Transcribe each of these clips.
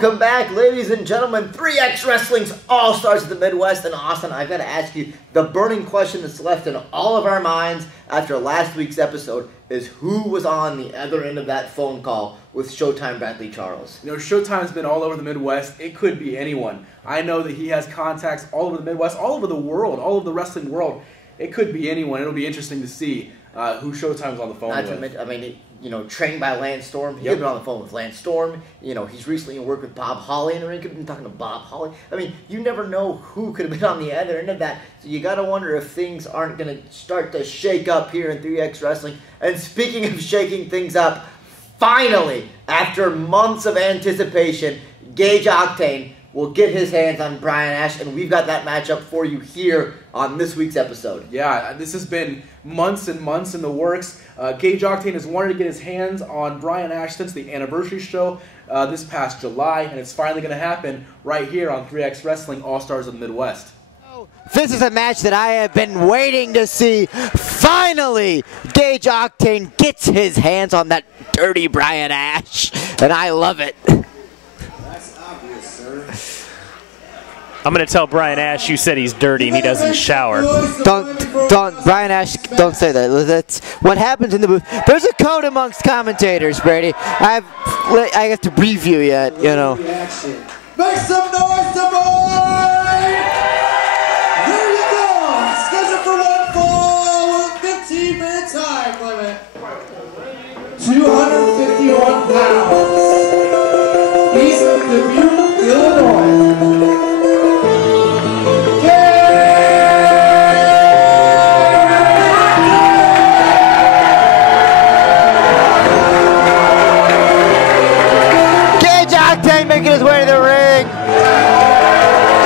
Welcome back, ladies and gentlemen. 3X Wrestling's All-Stars of the Midwest. And Austin, I've got to ask you, the burning question that's left in all of our minds after last week's episode is who was on the other end of that phone call with Showtime Bradley Charles? You know, Showtime's been all over the Midwest. It could be anyone. I know that he has contacts all over the Midwest, all over the world, all over the wrestling world. It could be anyone. It'll be interesting to see who Showtime's on the phone with. I mean, you know, trained by Lance Storm. He could have been on the phone with Lance Storm. You know, he's recently worked with Bob Holly in the ring. He could have been talking to Bob Holly. I mean, you never know who could have been on the other end of that. So you got to wonder if things aren't going to start to shake up here in 3X Wrestling. And speaking of shaking things up, finally, after months of anticipation, Gage Octane will get his hands on Brian Ash, and we've got that matchup for you here on this week's episode. Yeah, this has been months and months in the works. Gage Octane has wanted to get his hands on Brian Ash since the anniversary show this past July, and it's finally going to happen right here on 3X Wrestling All-Stars of the Midwest. This is a match that I have been waiting to see. Finally, Gage Octane gets his hands on that dirty Brian Ash, and I love it. I'm going to tell Brian Ash you said he's dirty and he doesn't shower. Don't, Brian Ash, don't say that. That's what happens in the booth. There's a code amongst commentators, Brady. I have to brief you yet, you know. Make some noise, boy! Here you go! Scheduled for one fall with 15-minute time limit. 251 pounds. He's from Dubuque, Illinois. Making his way to the ring.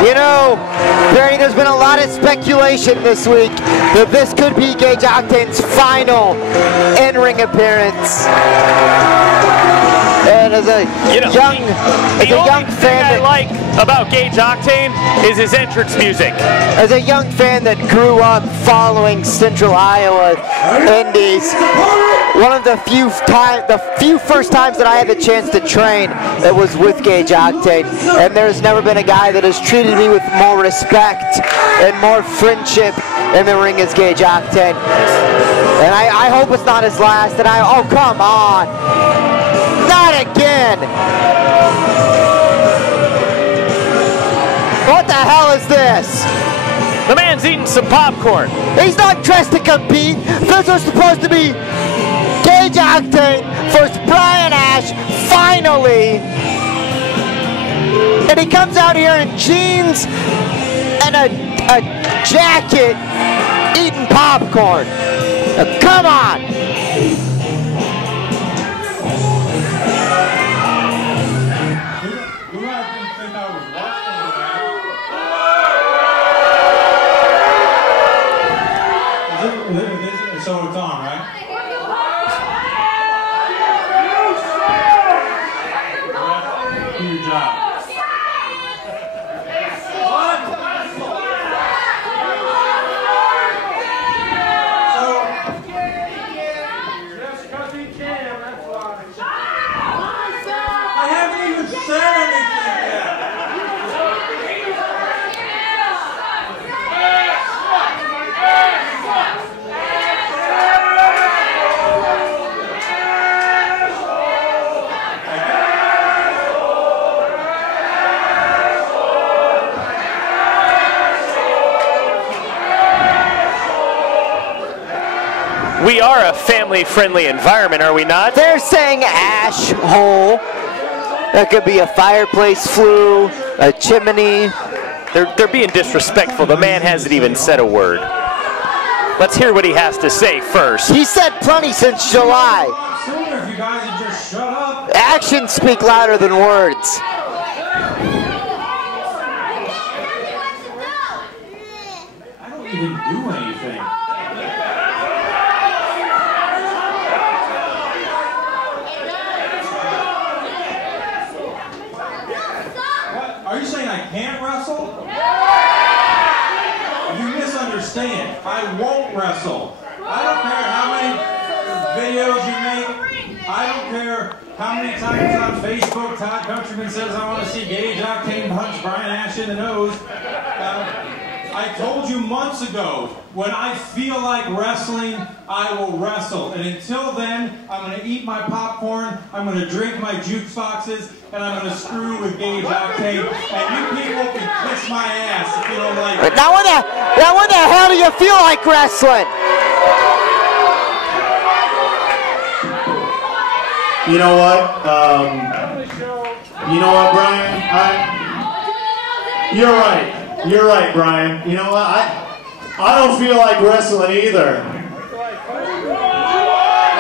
You know, Barry, there's been a lot of speculation this week that this could be Gage Octane's final in-ring appearance. And as a young fan, I like about Gage Octane is his entrance music. As a young fan that grew up following Central Iowa Indies, one of the few first times that I had the chance to train, it was with Gage Octane, and there's never been a guy that has treated me with more respect and more friendship in the ring as Gage Octane. And I hope it's not his last. And oh, come on. Not again! What the hell is this? The man's eating some popcorn. He's not dressed to compete. This was supposed to be Gage Octane versus Brian Ash, finally. And he comes out here in jeans and a jacket eating popcorn. Now, come on! So it's on, right? Do your job. Just because he can, that's why. I haven't even said anything yet. We are a family-friendly environment, are we not? They're saying ash hole. That could be a fireplace flue, a chimney. They're being disrespectful. The man hasn't even said a word. Let's hear what he has to say first. He said plenty since July. Sooner if you guys would just shut up. Actions speak louder than words. I don't even do anything. Are you saying I can't wrestle? You misunderstand. I won't wrestle. I don't care how many videos you make. I don't care how many times on Facebook Todd Countryman says I want to see Gage Octane punch Brian Ash in the nose. I told you months ago, when I feel like wrestling, I will wrestle. And until then, I'm going to eat my popcorn, I'm going to drink my juice boxes, and I'm going to screw with Gage Octane. And you people can kiss my ass if you don't like it. Now when the hell do you feel like wrestling? You know what? Brian? You're right. You're right, Brian. You know what? I don't feel like wrestling either.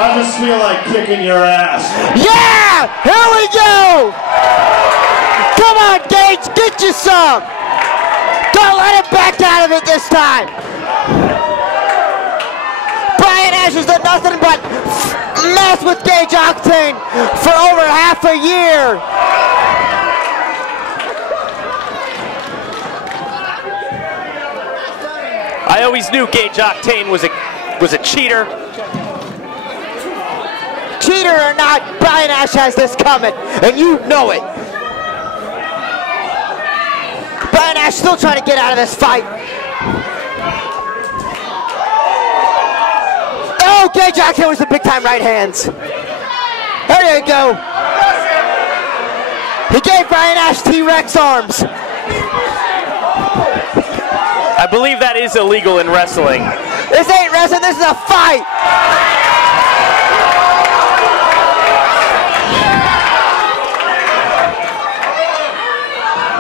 I just feel like kicking your ass. Yeah! Here we go! Come on, Gage, get you some! Don't let him back out of it this time! Brian Ash has done nothing but mess with Gage Octane for over half a year. I always knew Gage Octane was a cheater. Cheater or not, Brian Ash has this coming, and you know it. Brian Ash still trying to get out of this fight. Oh, Gage Octane with the big time right hands. There you go. He gave Brian Ash T-Rex arms. I believe that is illegal in wrestling. This ain't wrestling, this is a fight.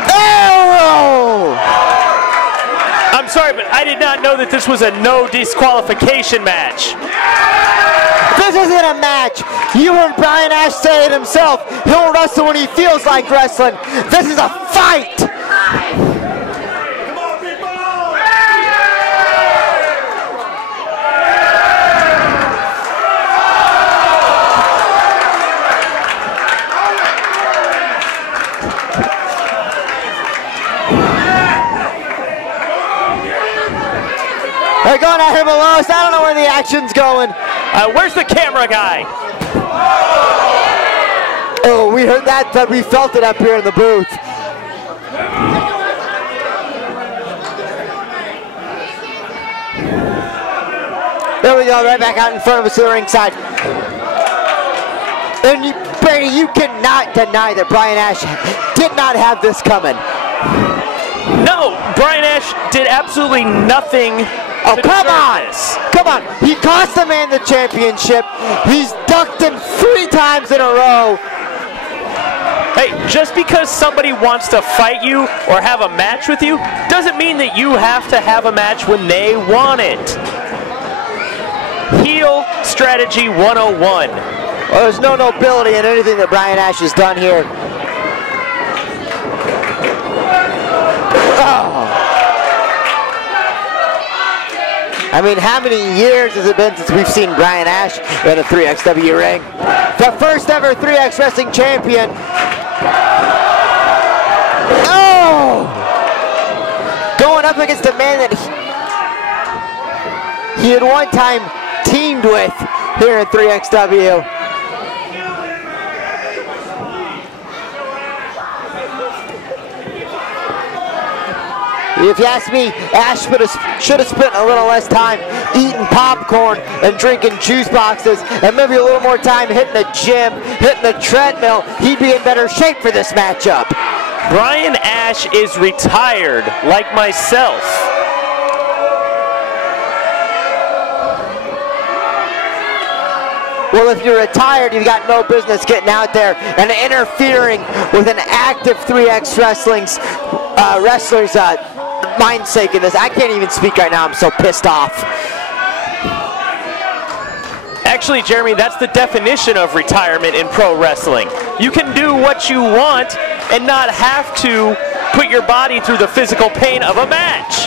Oh! I'm sorry, but I did not know that this was a no disqualification match. This isn't a match. You heard Brian Ash say it himself. He'll wrestle when he feels like wrestling. This is a fight. They're going out here below us. I don't know where the action's going. Where's the camera guy? Oh, we heard that, but we felt it up here in the booth. There we go, right back out in front of us to the ringside. And Brady, you cannot deny that Brian Ash did not have this coming. No, Brian Ash did absolutely nothing. Oh, come on! Come on! He cost the man the championship. He's ducked him 3 times in a row. Hey, just because somebody wants to fight you or have a match with you doesn't mean that you have to have a match when they want it. Heel strategy 101. Well, there's no nobility in anything that Brian Ash has done here. Oh. I mean, how many years has it been since we've seen Brian Ash in a 3XW ring? The first ever 3X Wrestling champion. Oh! Going up against a man that he had one time teamed with here in 3XW. If you ask me, Ash should have spent a little less time eating popcorn and drinking juice boxes and maybe a little more time hitting the gym, hitting the treadmill. He'd be in better shape for this matchup. Brian Ash is retired, like myself. Well, if you're retired, you've got no business getting out there and interfering with an active 3X Wrestling's wrestlers' mindsake in this. I can't even speak right now. I'm so pissed off. Actually, Jeremy, that's the definition of retirement in pro wrestling. You can do what you want and not have to put your body through the physical pain of a match.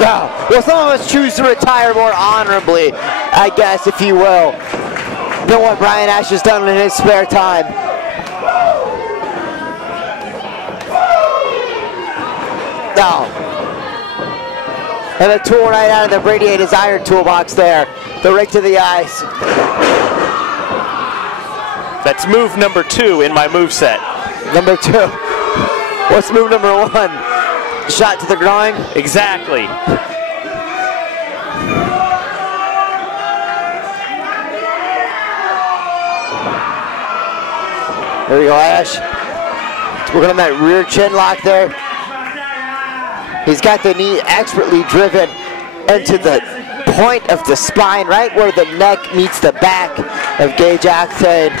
Yeah. Well, some of us choose to retire more honorably, I guess, if you will, than what Brian Ash has done in his spare time. No. And a tool right out of the Brady A Desire toolbox there. The rig to the eyes. That's move number 2 in my moveset. Number 2. What's move number 1? Shot to the groin? Exactly. There you go, Ash. Working on that rear chin lock there. He's got the knee expertly driven into the point of the spine, right where the neck meets the back of Gage Octane.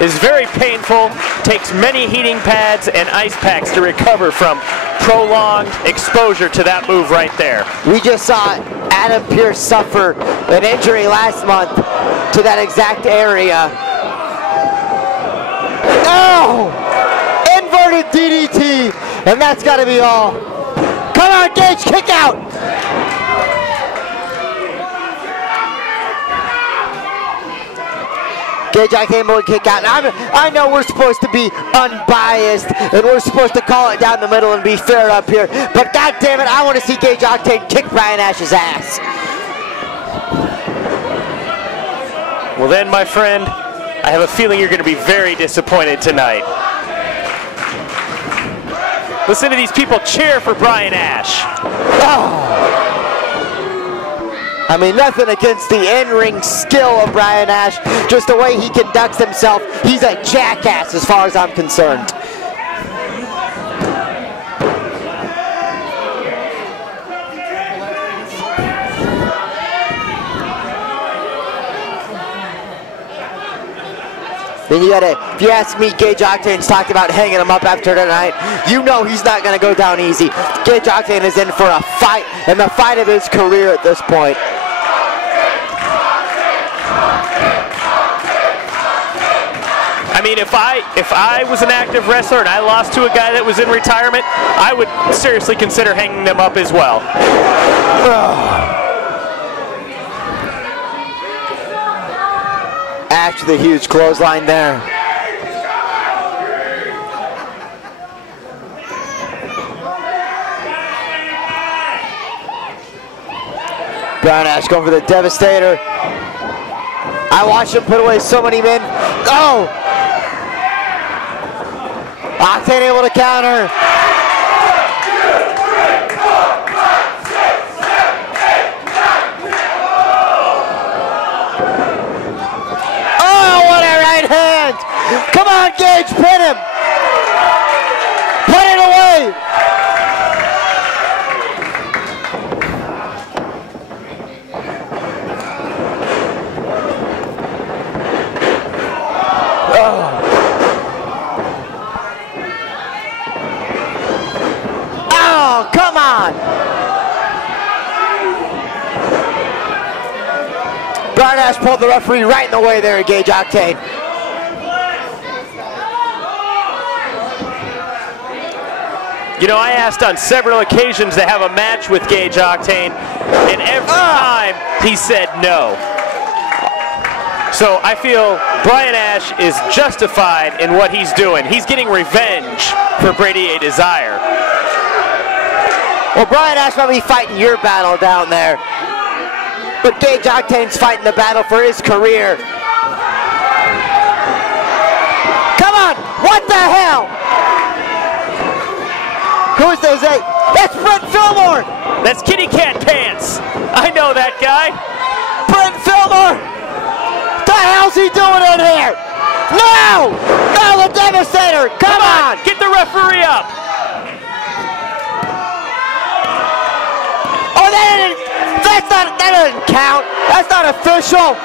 Is very painful, takes many heating pads and ice packs to recover from prolonged exposure to that move right there. We just saw Adam Pearce suffer an injury last month to that exact area. Oh! Inverted DDT, and that's got to be all. Come on, Gage, kick out! Gage Octane would kick out. I know we're supposed to be unbiased, and we're supposed to call it down the middle and be fair up here, but god damn it, I want to see Gage Octane kick Brian Ash's ass. Well then, my friend, I have a feeling you're going to be very disappointed tonight. Listen to these people cheer for Brian Ash. Oh. I mean, nothing against the in-ring skill of Brian Ash, just the way he conducts himself. He's a jackass as far as I'm concerned. Then you gotta, if you ask me, Gage Octane's talked about hanging him up after tonight. You know he's not gonna go down easy. Gage Octane is in for a fight, and the fight of his career at this point. I mean, if I was an active wrestler and I lost to a guy that was in retirement, I would seriously consider hanging them up as well. After the huge clothesline there. Brian Ash going for the Devastator. I watched him put away so many men. Oh! Octane able to counter. Hand. Come on, Gage, pin him. Put it away. Oh, come on. Brian Ash pulled the referee right in the way there, Gage Octane. You know, I asked on several occasions to have a match with Gage Octane, and every time he said no. So I feel Brian Ash is justified in what he's doing. He's getting revenge for Brady A. Desire. Well, Brian Ash might be fighting your battle down there, but Gage Octane's fighting the battle for his career. Come on, what the hell? Who's those eight? That's Brent Fillmore! That's Kitty Cat Pants! I know that guy! Brent Fillmore! The hell's he doing in here? No! No, the Devastator! Come on! Get the referee up! Oh, that doesn't count! That's not official!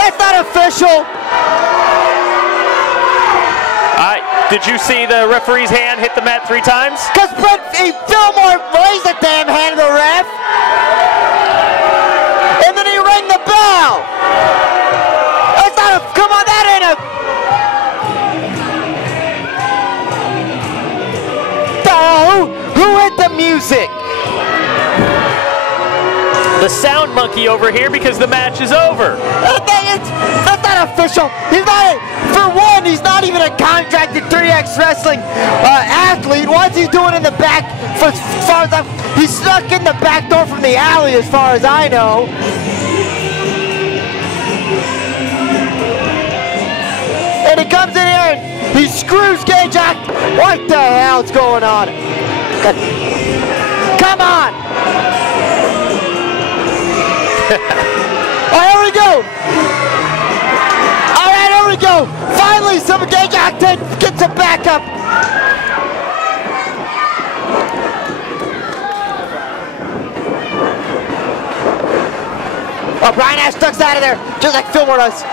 That's not official! Did you see the referee's hand hit the mat 3 times? Because Brent Fillmore raised the damn hand of the ref. And then he rang the bell. That's not a, come on, that ain't a... Who hit the music? The sound monkey over here because the match is over. That's not official. He's not, for one, he's not even a contracted 3XWrestling athlete. What's he doing in the back? As far as he snuck in the back door from the alley, as far as I know. he comes in here and he screws Gage Octane. What the hell's going on? Come on! Oh, here we go! All right, here we go! Finally, some Gage Octane gets a backup. Oh, Brian Ash ducks out of there, just like Fillmore does.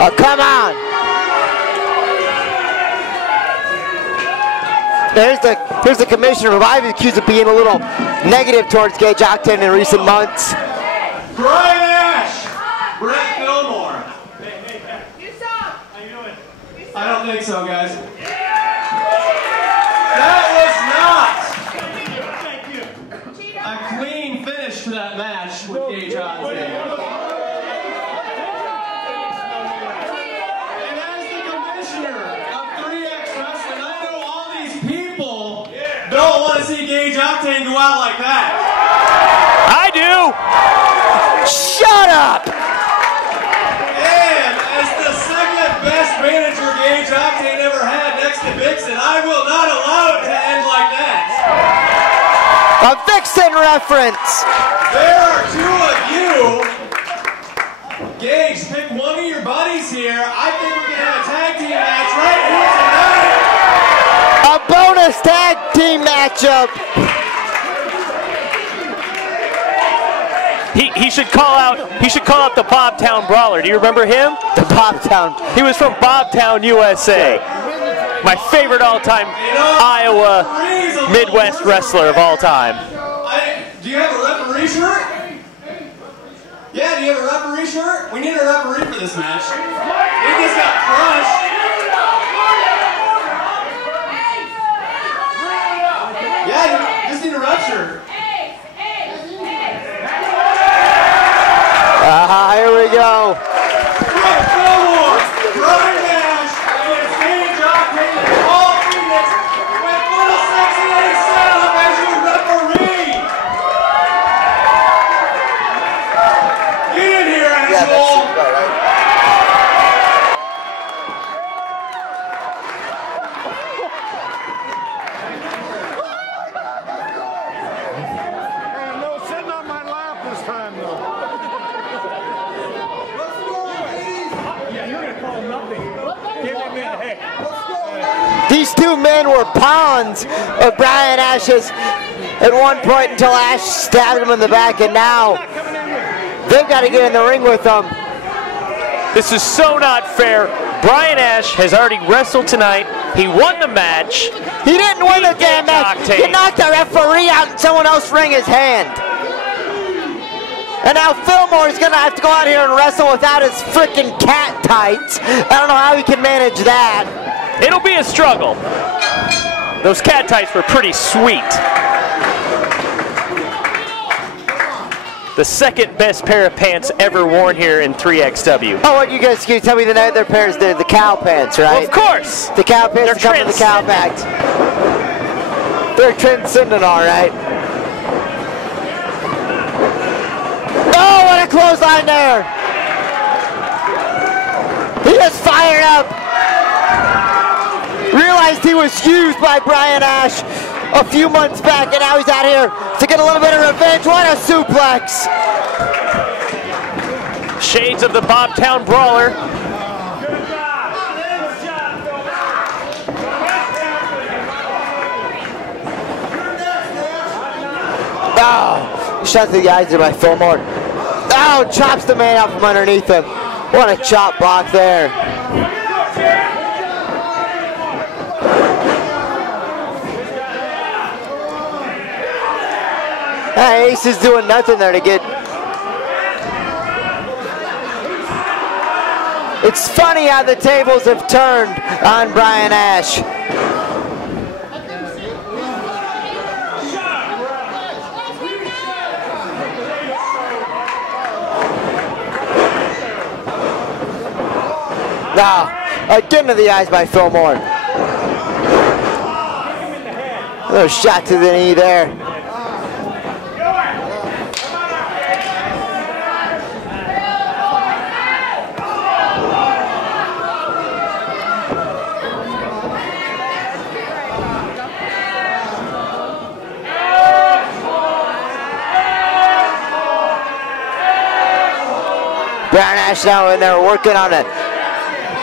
Oh, come on. Here's the commissioner who I've accused of being a little negative towards Gage Octane in recent months. Brian Ash! Brett Fillmore. How you doing? I don't think so, guys. That was not a clean finish to that match with Gage Octane. And as the commissioner of 3XWrestling, I know all these people don't want to see Gage Octane go out like that. I do. Shut up! And as the second best manager Gage Octane ever had next to Vixen, I will not allow it to end like that. A Vixen reference! There are two of you. Gage, pick one of your buddies here. I think we can have a tag team match right here tonight. A bonus tag team matchup! He should call out the Bobtown Brawler. Do you remember him? The Bobtown. He was from Bobtown, USA. My favorite all-time Iowa Midwest wrestler of all time. Do you have a referee shirt? Yeah, do you have a referee shirt? We need a referee for this match. He just got crushed. Yeah, you just need a ref shirt. Here we go. Brett Fillmore, Brian Ash, and Gage Octane, all Phoenix, with Little Sexy Lady set up as your referee. Get in here, asshole. No sitting on my lap this time, though. These two men were pawns of Brian Ash's at one point until Ash stabbed him in the back, and now they've got to get in the ring with them. This is so not fair. Brian Ash has already wrestled tonight. He won the match. He didn't win the damn match. He knocked the referee out and someone else wring his hand. And now Fillmore is going to have to go out here and wrestle without his freaking cat tights. I don't know how he can manage that. It'll be a struggle. Those cat tights were pretty sweet. The second best pair of pants ever worn here in 3XW. Oh, what you guys can you tell me the night their pairs? They're the cow pants, right? Well, of course. The cow pants come with the cow packs. They're transcendent, all right. Oh, what a clothesline there! He is fired up. Realized he was used by Brian Ash a few months back, and now he's out here to get a little bit of revenge. What a suplex! Shades of the Bobtown Brawler. Oh, shot to the eyes there by Fillmore. Oh, chops the man out from underneath him. What a chop block there. Hey, Ace is doing nothing there to get. It's funny how the tables have turned on Brian Ash. Now, again to the eyes by Fillmore. Another shot to the knee there. Brian Ash now in there working on a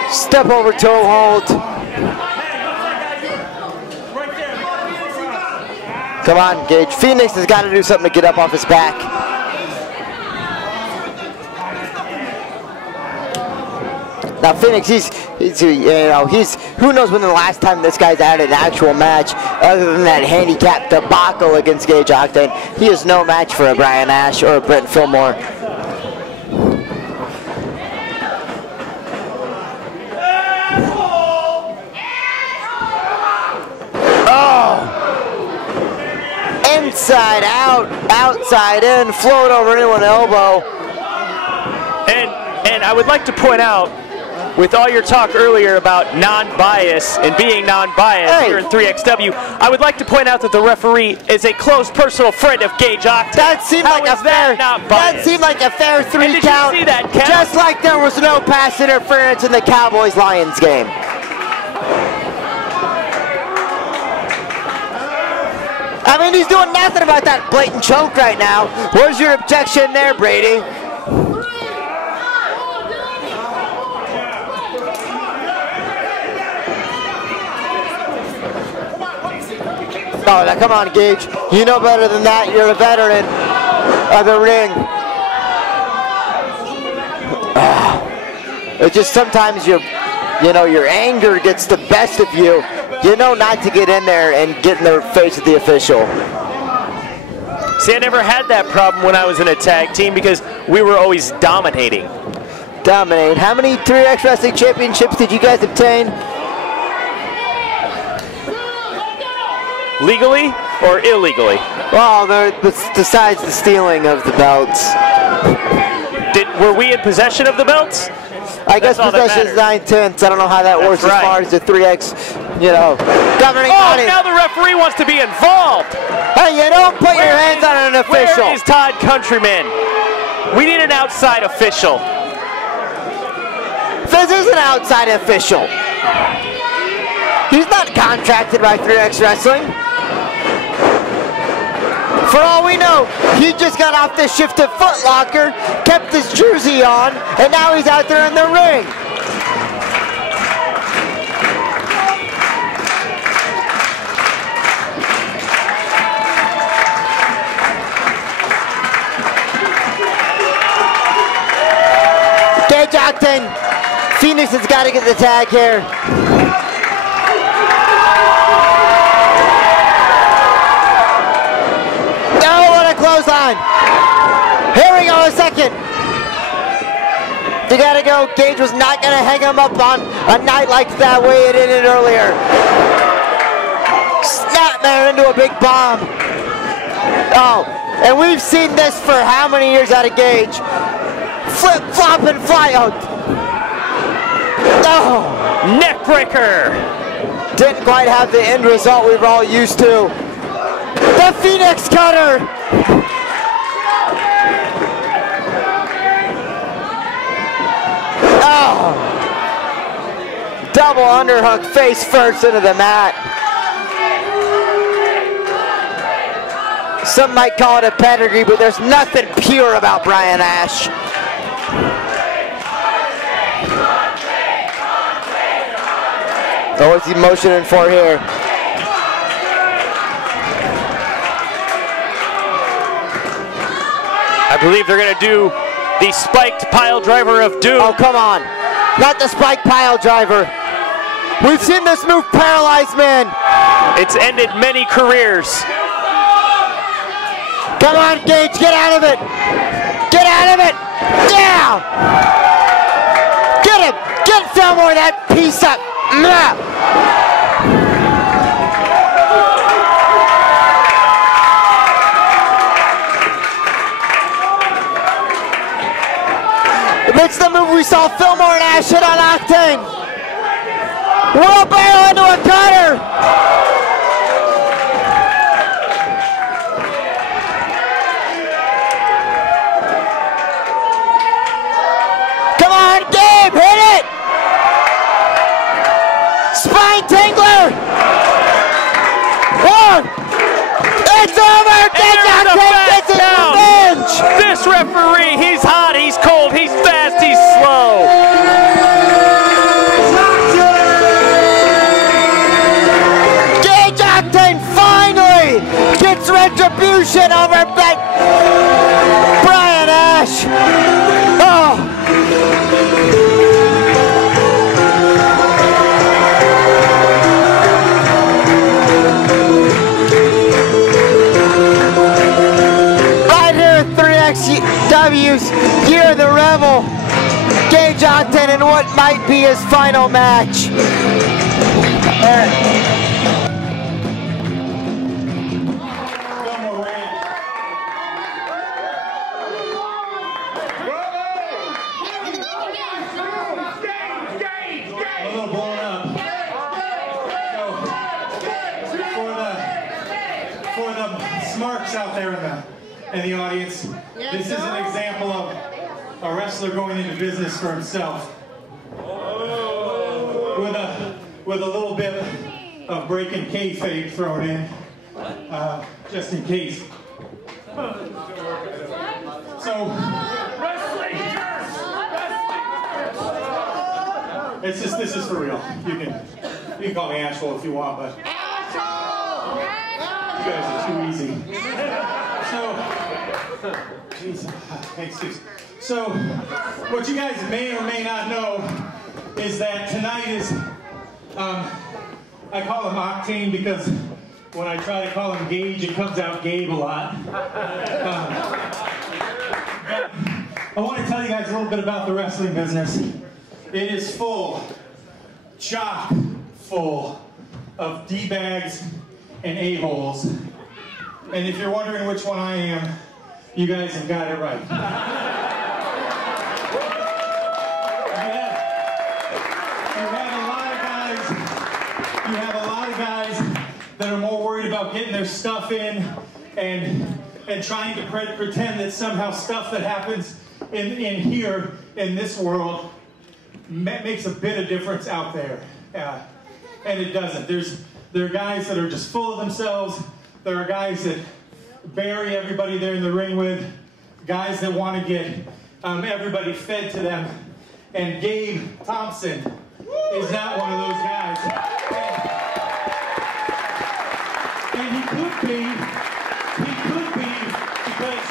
step over toe hold. Come on, Gage. Phoenix has got to do something to get up off his back. Now Phoenix, he's who knows when the last time this guy's had an actual match other than that handicap debacle against Gage Octane. He is no match for a Brian Ash or a Brent Fillmore. Inside out, outside in, float over into an elbow. And I would like to point out, with all your talk earlier about non-bias and being non-biased here in 3XW, I would like to point out that the referee is a close personal friend of Gage Octane. That seemed like a fair, that seemed like a fair 3 count. You see that count? Just like there was no pass interference in the Cowboys-Lions game. I mean, he's doing nothing about that blatant choke right now. Where's your objection there, Brady? Oh, now come on, Gage. You know better than that. You're a veteran of the ring. It's just sometimes your anger gets the best of you. You know not to get in there and get in the face of the official. See, I never had that problem when I was in a tag team because we were always dominating. Dominate. How many 3X Wrestling Championships did you guys obtain? Legally or illegally? Well, besides the stealing of the belts. Were we in possession of the belts? I guess possession is 9/10. I don't know how that works as far as the 3X, governing body. Oh, now the referee wants to be involved. Hey, you don't put your hands on an official. Where is Todd Countryman? We need an outside official. This is an outside official. He's not contracted by 3X Wrestling. For all we know, he just got off the shift at Foot Locker, kept his jersey on, and now he's out there in the ring. Gage Octane, Phoenix has got to get the tag here. Clothesline. Here we go, a second. You gotta go. Gage was not gonna hang him up on a night like that way it ended earlier. Snapmare into a big bomb. Oh, and we've seen this for how many years out of Gage? Flip, flop, and fly out. Oh, neck breaker. Didn't quite have the end result we were all used to. The Phoenix Cutter. Oh! Double underhook face first into the mat. Some might call it a pedigree, but there's nothing pure about Brian Ash. Oh, what's he motioning for here? I believe they're going to do the spiked pile driver of doom. Oh, come on. Not the spiked pile driver. We've seen this move paralyze men. It's ended many careers. Come on, Gage, get out of it. Get out of it. Yeah. Get him. Get Fillmore that piece up. It's the move we saw Fillmore and Ash hit on Octane. World barrel into a cutter. Come on, Gabe, hit it. Spine tingler. One. It's over. Gage Octane gets his revenge. This referee, he's hot, he's cold, he's fast, he's slow. Gage Octane finally gets retribution over Brian Ash. Oh. W's Year of the Rebel, Gage Octane in what might be his final match. A little blown up. So, for the smarks out there in the audience, this is an example of a wrestler going into business for himself. With a little bit of breaking kayfabe thrown in, just in case. So, it's just, this is for real. You can call me Asheville if you want, but you guys are too easy. So, geez, thanks, Steve. So, what you guys may or may not know is that tonight is, I call him Octane because when I try to call him Gage, it comes out Gabe a lot. I want to tell you guys a little bit about the wrestling business. It is full, chock full of D-bags and A-holes. And if you're wondering which one I am, you guys have got it right. You have a lot of guys that are more worried about getting their stuff in and trying to pretend that somehow stuff that happens in here in this world makes a bit of difference out there, and it doesn't. There are guys that are just full of themselves. There are guys that bury everybody they're in the ring with, guys that want to get everybody fed to them, and Gabe Thompson is not one of those guys. And he could be, because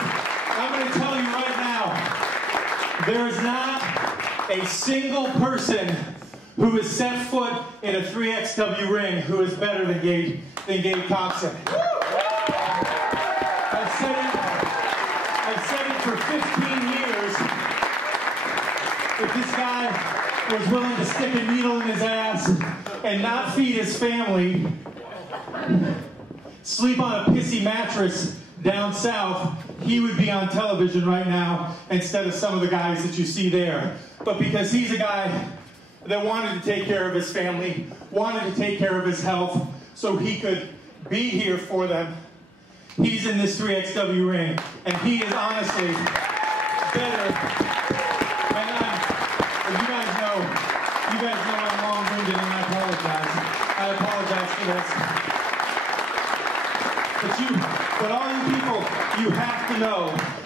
I'm going to tell you right now, there is not a single person who has set foot in a 3XW ring who is better than Gabe Thompson. I've said it for 15 years. If this guy was willing to stick a needle in his ass and not feed his family, sleep on a pissy mattress down south, he would be on television right now instead of some of the guys that you see there. But because he's a guy that wanted to take care of his family, wanted to take care of his health, so he could be here for them, he's in this 3XW ring, and he is honestly better. And you guys know I'm long-winded, and I apologize for this. But all you people, you have to know,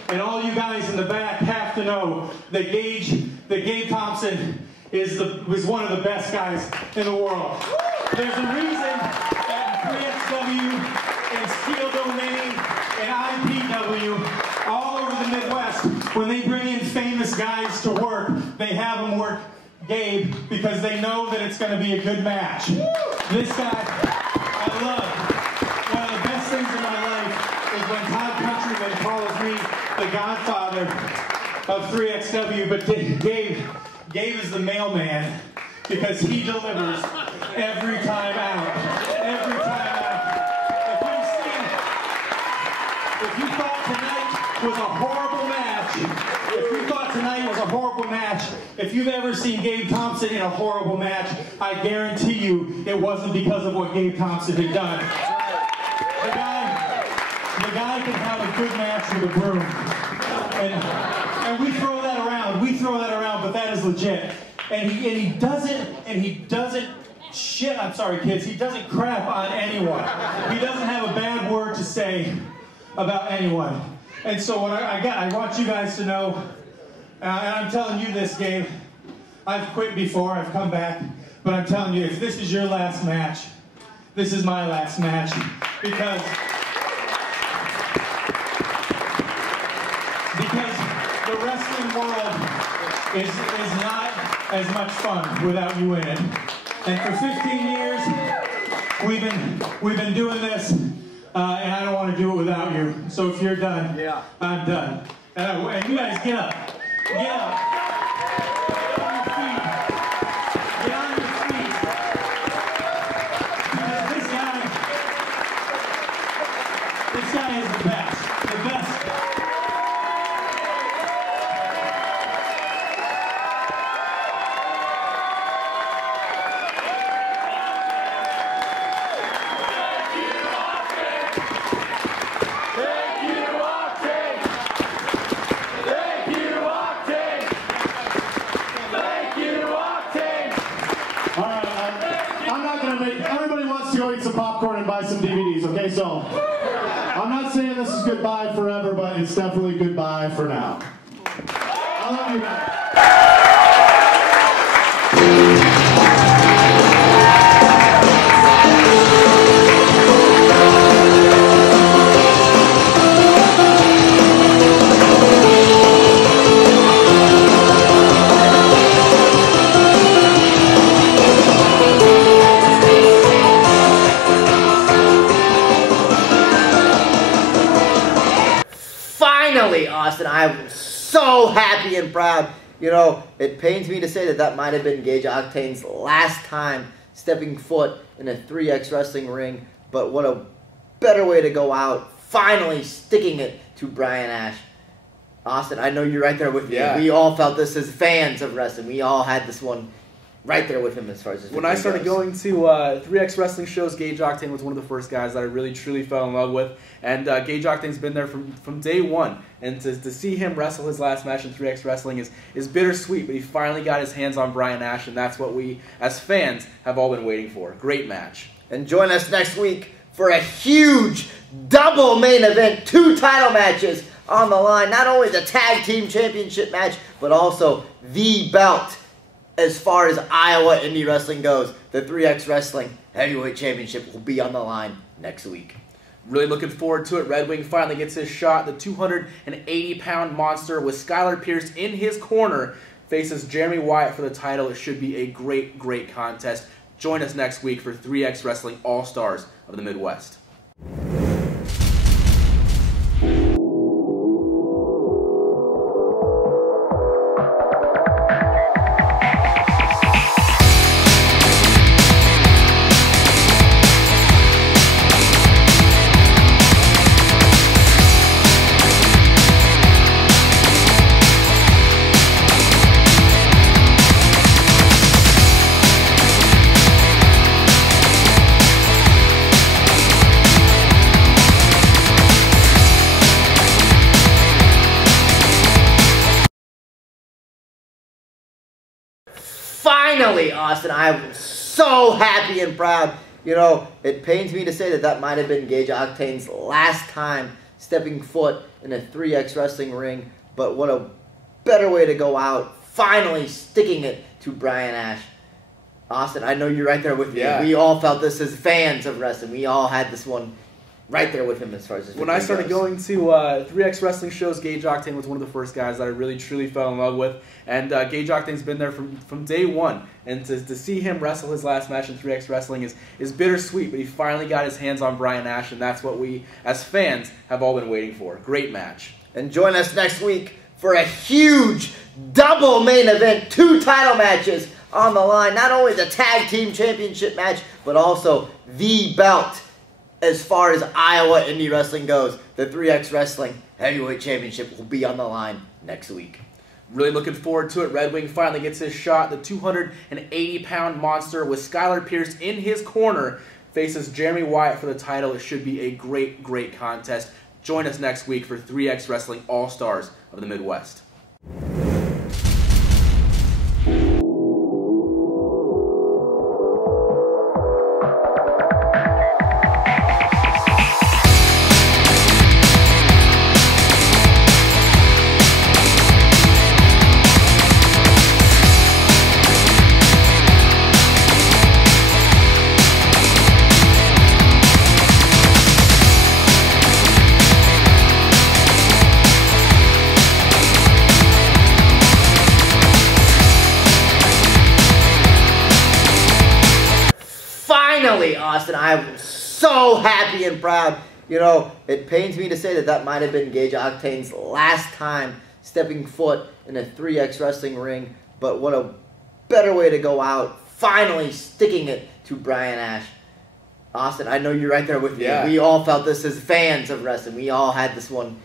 and all you guys in the back have to know that Gabe Thompson is one of the best guys in the world. There's a reason that 3XW and Steel Domain and IPW all over the Midwest, when they bring in famous guys to work, they have them work Gabe because they know that it's going to be a good match. This guy, I love. One of the best things in my life is when Todd Countryman calls me the godfather of 3XW, but Gabe is the mailman because he delivers every time out. Every time out. If you thought tonight was a horrible match, if you've ever seen Gabe Thompson in a horrible match, I guarantee you it wasn't because of what Gabe Thompson had done. The guy can have a good match with a broom. And we throw that around, but that is legit. And he doesn't shit, I'm sorry kids, he doesn't crap on anyone. He doesn't have a bad word to say about anyone. And so what I want you guys to know, and I'm telling you this, Gabe, I've quit before, I've come back, but I'm telling you, if this is your last match, this is my last match, because the wrestling world is not as much fun without you in it. And for 15 years, we've been doing this, and I don't want to do it without you. So if you're done, yeah, I'm done. And you guys get up. Get up. Get on your feet. Get on your feet. Because this guy is the best. The best. Popcorn and buy some DVDs, okay? So, I'm not saying this is goodbye forever, but it's definitely goodbye for now. I love you guys. Finally, Austin, I'm so happy and proud. You know, it pains me to say that might have been Gage Octane's last time stepping foot in a 3X wrestling ring, but what a better way to go out, finally sticking it to Brian Ash. Austin, I know you're right there with me. Yeah. We all felt this as fans of wrestling. We all had this one right there with him as far as his When I started going to 3X wrestling shows, Gage Octane was one of the first guys that I really truly fell in love with. And Gage Octane's been there from day one. And to see him wrestle his last match in 3X wrestling is bittersweet, but he finally got his hands on Brian Ash, and that's what we, as fans, have all been waiting for. Great match. And join us next week for a huge double main event, 2 title matches on the line. Not only the tag team championship match, but also the belt. As far as Iowa indie wrestling goes, the 3X Wrestling Heavyweight Championship will be on the line next week. Really looking forward to it. Red Wing finally gets his shot. The 280-pound monster with Skylar Pierce in his corner faces Jeremy Wyatt for the title. It should be a great, great contest. Join us next week for 3X Wrestling All-Stars of the Midwest. Finally, Austin, I'm so happy and proud. You know, it pains me to say that might have been Gage Octane's last time stepping foot in a 3X wrestling ring, but what a better way to go out, finally sticking it to Brian Ash. Austin, I know you're right there with me. Yeah. We all felt this as fans of wrestling. We all had this one right there with him as far as his When I started going to 3X wrestling shows, Gage Octane was one of the first guys that I really truly fell in love with. And Gage Octane's been there from day one. And to see him wrestle his last match in 3X wrestling is bittersweet, but he finally got his hands on Brian Ash, and that's what we, as fans, have all been waiting for. Great match. And join us next week for a huge double main event, 2 title matches on the line. Not only the tag team championship match, but also the belt. As far as Iowa indie wrestling goes, the 3X Wrestling Heavyweight Championship will be on the line next week. Really looking forward to it. Red Wing finally gets his shot. The 280-pound monster with Skylar Pierce in his corner faces Jeremy Wyatt for the title. It should be a great, great contest. Join us next week for 3X Wrestling All-Stars of the Midwest. Austin. I'm so happy and proud. You know, it pains me to say that that might have been Gage Octane's last time stepping foot in a 3X Wrestling ring, but what a better way to go out, finally sticking it to Brian Ash. Austin, I know you're right there with me. Yeah. We all felt this as fans of wrestling. We all had this one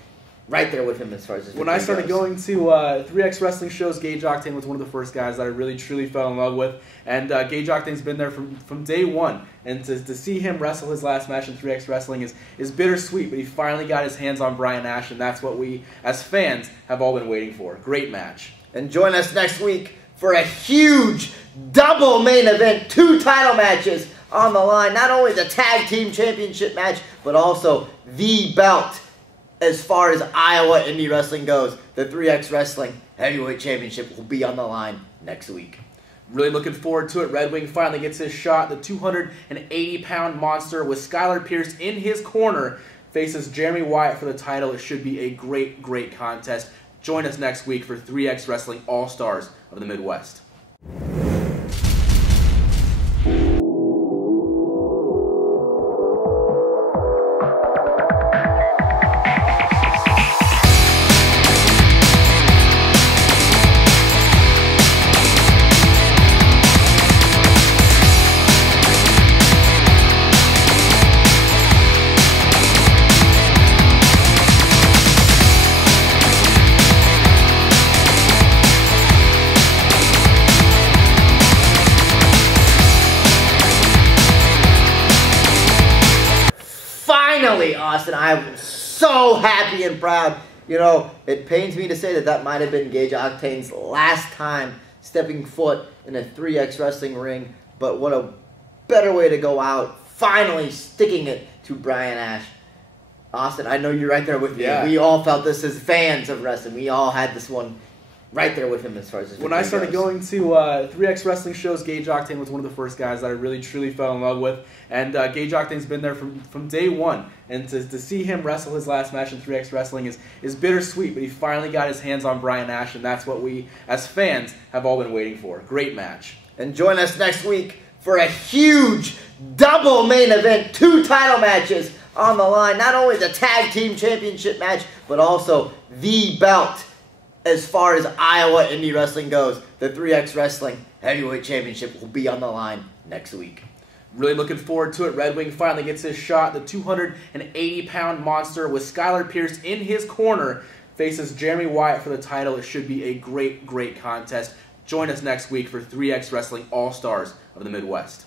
right there with him as far as his When I started going to 3X Wrestling shows, Gage Octane was one of the first guys that I really truly fell in love with. And Gage Octane's been there from day one. And to see him wrestle his last match in 3X Wrestling is bittersweet. But he finally got his hands on Brian Ash, and that's what we, as fans, have all been waiting for. Great match. And join us next week for a huge double main event, 2 title matches on the line. Not only the tag team championship match, but also the belt. As far as Iowa Indie Wrestling goes, the 3X Wrestling Heavyweight Championship will be on the line next week. Really looking forward to it. Red Wing finally gets his shot. The 280-pound monster with Skylar Pierce in his corner faces Jeremy Wyatt for the title. It should be a great, great contest. Join us next week for 3X Wrestling All-Stars of the Midwest. Finally, Austin, I'm so happy and proud. You know, it pains me to say that that might have been Gage Octane's last time stepping foot in a 3X Wrestling ring, but what a better way to go out, finally sticking it to Brian Ash. Austin, I know you're right there with me. Yeah. We all felt this as fans of wrestling. We all had this one right there with him as far as his When I started going to 3X Wrestling shows, Gage Octane was one of the first guys that I really truly fell in love with. And Gage Octane's been there from day one. And to see him wrestle his last match in 3X Wrestling is bittersweet. But he finally got his hands on Brian Ash, and that's what we, as fans, have all been waiting for. Great match. And join us next week for a huge double main event, 2 title matches on the line. Not only the tag team championship match, but also the belt. As far as Iowa Indie Wrestling goes, the 3X Wrestling Heavyweight Championship will be on the line next week. Really looking forward to it. Red Wing finally gets his shot. The 280-pound monster with Skylar Pierce in his corner faces Jeremy Wyatt for the title. It should be a great, great contest. Join us next week for 3X Wrestling All-Stars of the Midwest.